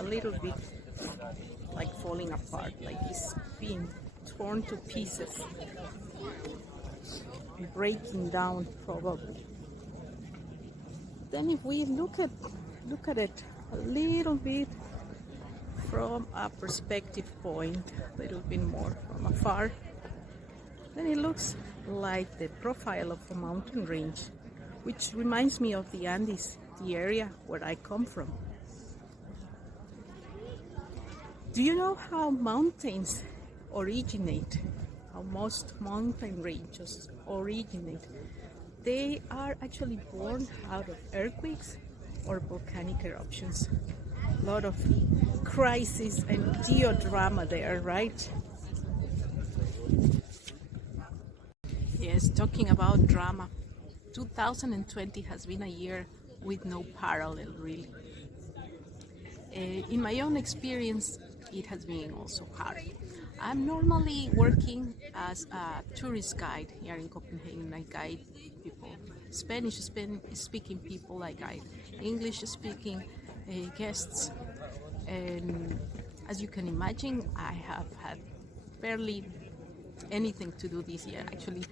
a little bit like falling apart, like it's being torn to pieces, breaking down probably. Then if we look at it a little bit from a perspective point, a little bit more from afar, then it looks like the profile of a mountain range, which reminds me of the Andes, the area where I come from. Do you know how mountains originate? How most mountain ranges originate? They are actually born out of earthquakes or volcanic eruptions. A lot of crisis and geodrama there, right? Yes, talking about drama. 2020 has been a year with no parallel, really. In my own experience, it has been also hard. I'm normally working as a tourist guide here in Copenhagen. I guide people, Spanish-speaking people, I guide English-speaking guests. And as you can imagine, I have had barely anything to do this year. Actually,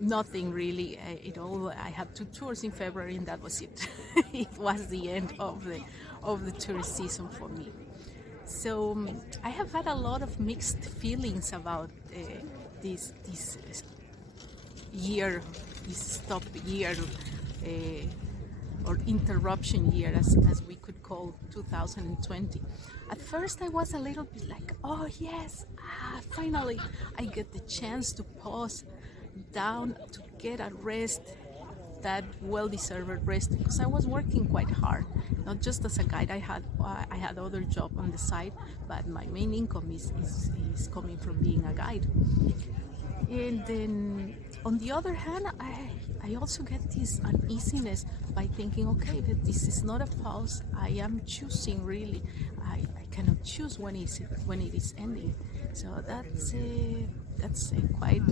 nothing really at all. I had 2 tours in February and that was it. It was the end of the tourist season for me. So I have had a lot of mixed feelings about this year, this stop year, or interruption year, as we could call 2020. At first I was a little bit like, oh yes, finally I get the chance to pause down, to get a rest, that well-deserved rest, because I was working quite hard, not just as a guide. I had other job on the side, but my main income is coming from being a guide. And then on the other hand, I also get this uneasiness by thinking, okay, that this is not a pause. I am choosing, really. I cannot choose when it is ending. So that's quite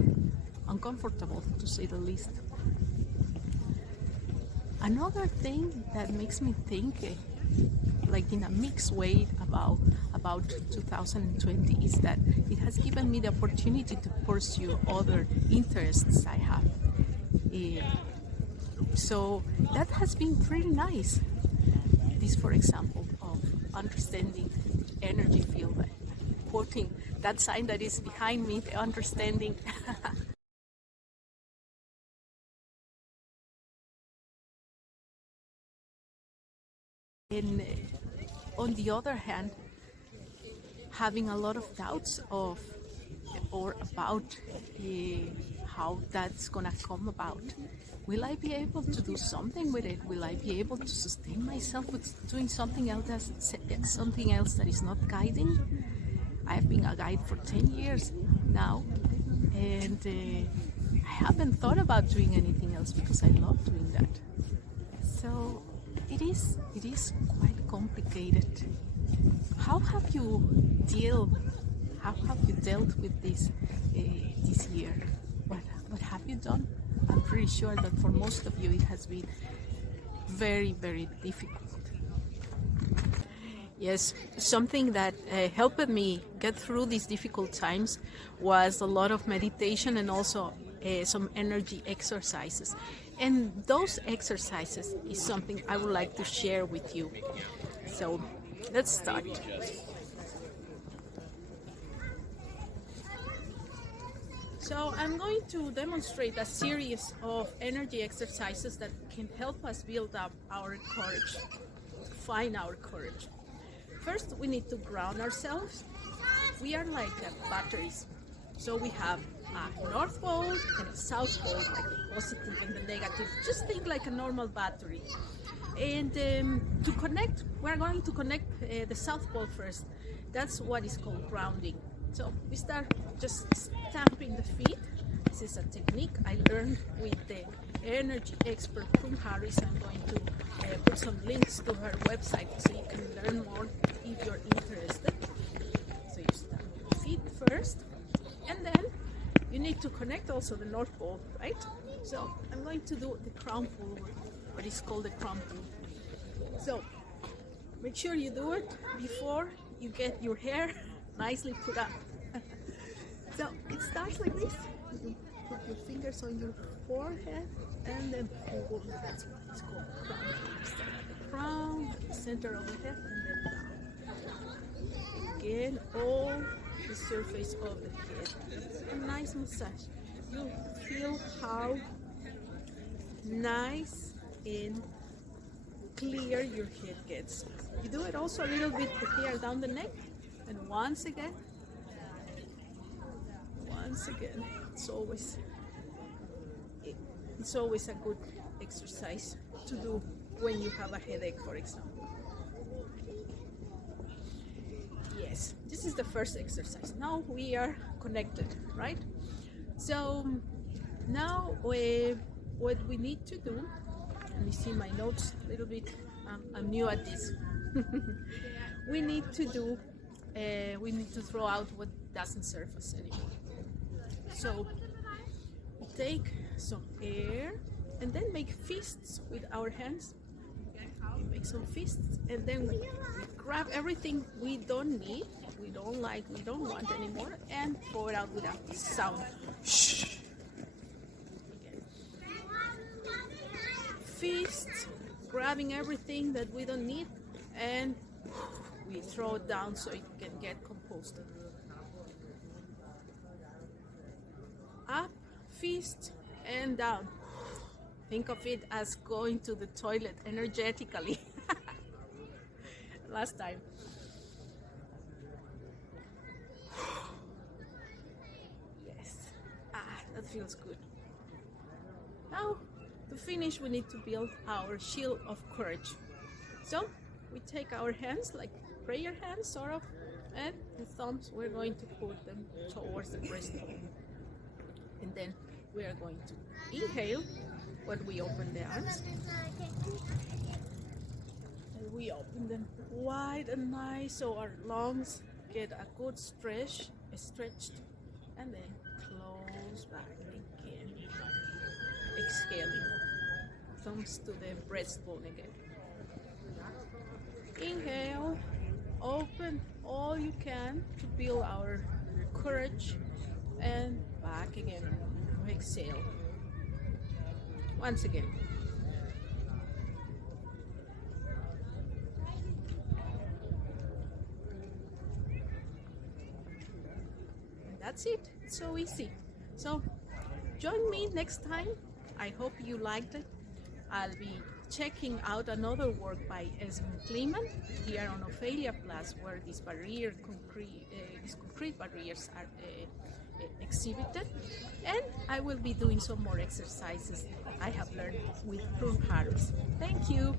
uncomfortable, to say the least. Another thing that makes me think, like in a mixed way, about 2020 is that it has given me the opportunity to pursue other interests I have. So that has been pretty nice. This, for example, of understanding energy field, quoting that sign that is behind me, the understanding. And on the other hand, having a lot of doubts about how that's gonna come about. Will I be able to do something with it? Will I be able to sustain myself with doing something else that is not guiding? I've been a guide for 10 years now, and I haven't thought about doing anything else because I love doing that. So it is quite complicated. How have you dealt with this year? What have you done? I'm pretty sure that for most of you it has been very, very difficult. Yes, something that helped me get through these difficult times was a lot of meditation and also some energy exercises. And those exercises is something I would like to share with you. So let's start. So I'm going to demonstrate a series of energy exercises that can help us build up our courage, find our courage. First, we need to ground ourselves. We are like batteries. So we have a north pole and a south pole, like the positive and the negative. Just think like a normal battery. And to connect, we're going to connect the south pole first. That's what is called grounding. So we start just stamping the feet. This is a technique I learned with the energy expert from Harris. I'm going to put some links to her website so you can learn more if you're interested. So you stamp the feet first, and then you need to connect also the north pole, right? So I'm going to do the crown pull, what is called the crown pull. So Make sure you do it before you get your hair nicely put up. So it starts like this. You put your fingers on your forehead and then pull. That's what it's called, crown. Start at the crown, the center of the head, and then down. Again, all the surface of the head. A nice massage. You feel how nice and clear your head gets. You do it also a little bit here down the neck, and once again, it's always a good exercise to do when you have a headache, for example. Yes, this is the first exercise. Now we are connected, right? So now what we need to do, let me see my notes a little bit. I'm new at this. we need to throw out what doesn't serve us anymore. So we take some air and then make fists with our hands. We make some fists and then we grab everything we don't need, we don't like, we don't want anymore, and throw it out with a sound. Shh. Fists, grabbing everything that we don't need, and we throw it down so it can get composed. Up, fist, and down. Think of it as going to the toilet energetically. Last time. Yes. That feels good. Now, to finish, we need to build our shield of courage. So, we take our hands, like prayer hands, sort of, and the thumbs, we're going to put them towards the breastbone. And then we are going to inhale when we open the arms. And we open them wide and nice so our lungs get a good stretched, and then close back again. Exhaling. Thumbs to the breastbone again. Inhale, open all you can to build our courage, and back again. Exhale. Once again. And that's it. It's so easy. So join me next time. I hope you liked it. I'll be checking out another work by Klemann here on Ophelia Plus, where these concrete barriers are exhibited, and I will be doing some more exercises I have learned with prune arrows. Thank you.